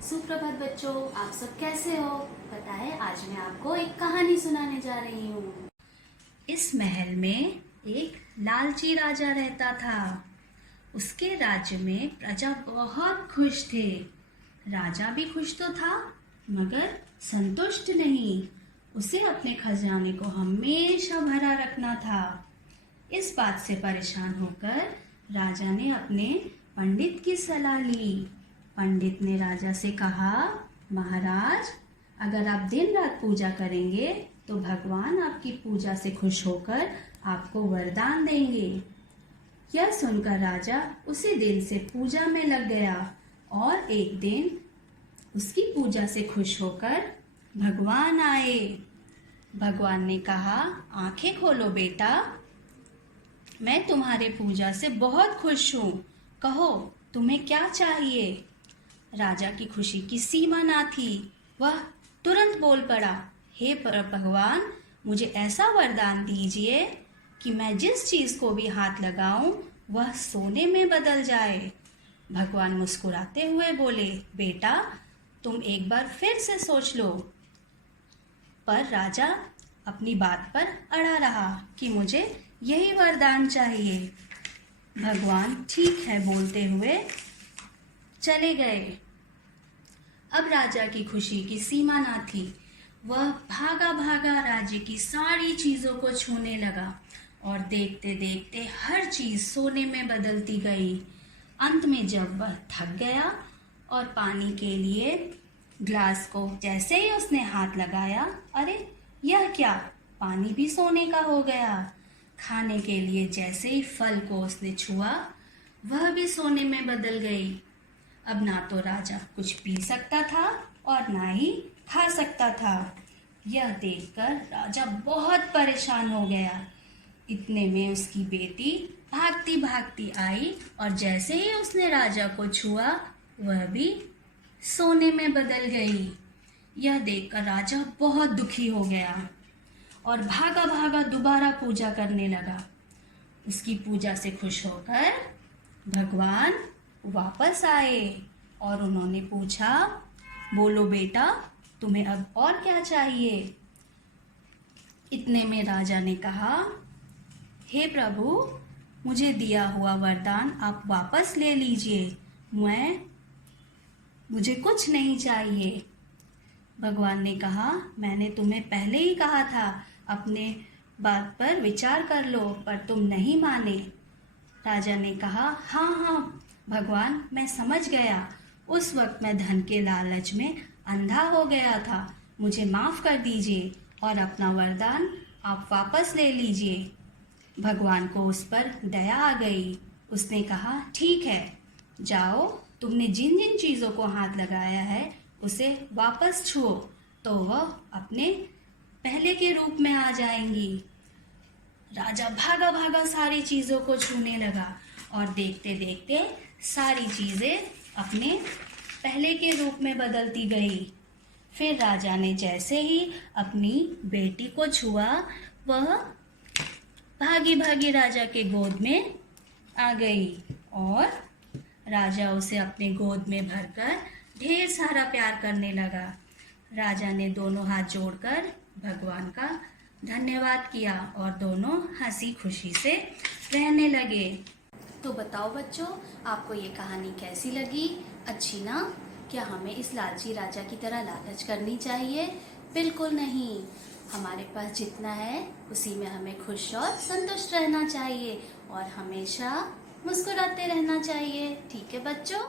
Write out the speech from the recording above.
सुप्रभात बच्चों, आप सब कैसे हो? पता है आज मैं आपको एक कहानी सुनाने जा रही हूँ। इस महल में एक लालची राजा रहता था। उसके राज्य में प्रजा बहुत खुश थे। राजा भी खुश तो था मगर संतुष्ट नहीं। उसे अपने खजाने को हमेशा भरा रखना था। इस बात से परेशान होकर राजा ने अपने पंडित की सलाह ली। पंडित ने राजा से कहा, महाराज, अगर आप दिन रात पूजा करेंगे तो भगवान आपकी पूजा से खुश होकर आपको वरदान देंगे। यह सुनकर राजा उसी दिन से पूजा में लग गया और एक दिन उसकी पूजा से खुश होकर भगवान आए। भगवान ने कहा, आंखें खोलो बेटा, मैं तुम्हारे पूजा से बहुत खुश हूँ। कहो तुम्हें क्या चाहिए? राजा की खुशी की सीमा ना थी। वह तुरंत बोल पड़ा, हे भगवान, मुझे ऐसा वरदान दीजिए कि मैं जिस चीज़ को भी हाथ लगाऊं वह सोने में बदल जाए। भगवान मुस्कुराते हुए बोले, बेटा तुम एक बार फिर से सोच लो। पर राजा अपनी बात पर अड़ा रहा कि मुझे यही वरदान चाहिए। भगवान ठीक है बोलते हुए चले गए। अब राजा की खुशी की सीमा ना थी। वह भागा भागा राज्य की सारी चीजों को छूने लगा और देखते देखते हर चीज सोने में बदलती गई। अंत में जब वह थक गया और पानी के लिए ग्लास को जैसे ही उसने हाथ लगाया, अरे यह क्या, पानी भी सोने का हो गया। खाने के लिए जैसे ही फल को उसने छुआ वह भी सोने में बदल गई। अब ना तो राजा कुछ पी सकता था और ना ही खा सकता था। यह देखकर राजा बहुत परेशान हो गया। इतने में उसकी बेटी भागती भागती आई और जैसे ही उसने राजा को छुआ वह भी सोने में बदल गई। यह देखकर राजा बहुत दुखी हो गया और भागा भागा दोबारा पूजा करने लगा। उसकी पूजा से खुश होकर भगवान वापस आए और उन्होंने पूछा, बोलो बेटा, तुम्हें अब और क्या चाहिए? इतने में राजा ने कहा, हे प्रभु, मुझे दिया हुआ वरदान आप वापस ले लीजिए। मुझे कुछ नहीं चाहिए। भगवान ने कहा, मैंने तुम्हें पहले ही कहा था अपने बात पर विचार कर लो, पर तुम नहीं माने। राजा ने कहा, हाँ हाँ भगवान, मैं समझ गया। उस वक्त मैं धन के लालच में अंधा हो गया था। मुझे माफ़ कर दीजिए और अपना वरदान आप वापस ले लीजिए। भगवान को उस पर दया आ गई। उसने कहा, ठीक है, जाओ, तुमने जिन जिन चीज़ों को हाथ लगाया है उसे वापस छुओ तो वह अपने पहले के रूप में आ जाएंगी। राजा भागा भागा सारी चीज़ों को छूने लगा और देखते देखते सारी चीज़ें अपने पहले के रूप में बदलती गई। फिर राजा ने जैसे ही अपनी बेटी को छुआ वह भागी भागी राजा के गोद में आ गई और राजा उसे अपने गोद में भरकर ढेर सारा प्यार करने लगा। राजा ने दोनों हाथ जोड़कर भगवान का धन्यवाद किया और दोनों हंसी खुशी से रहने लगे। तो बताओ बच्चों, आपको ये कहानी कैसी लगी? अच्छी ना? क्या हमें इस लालची राजा की तरह लालच करनी चाहिए? बिल्कुल नहीं। हमारे पास जितना है उसी में हमें खुश और संतुष्ट रहना चाहिए और हमेशा मुस्कुराते रहना चाहिए। ठीक है बच्चों?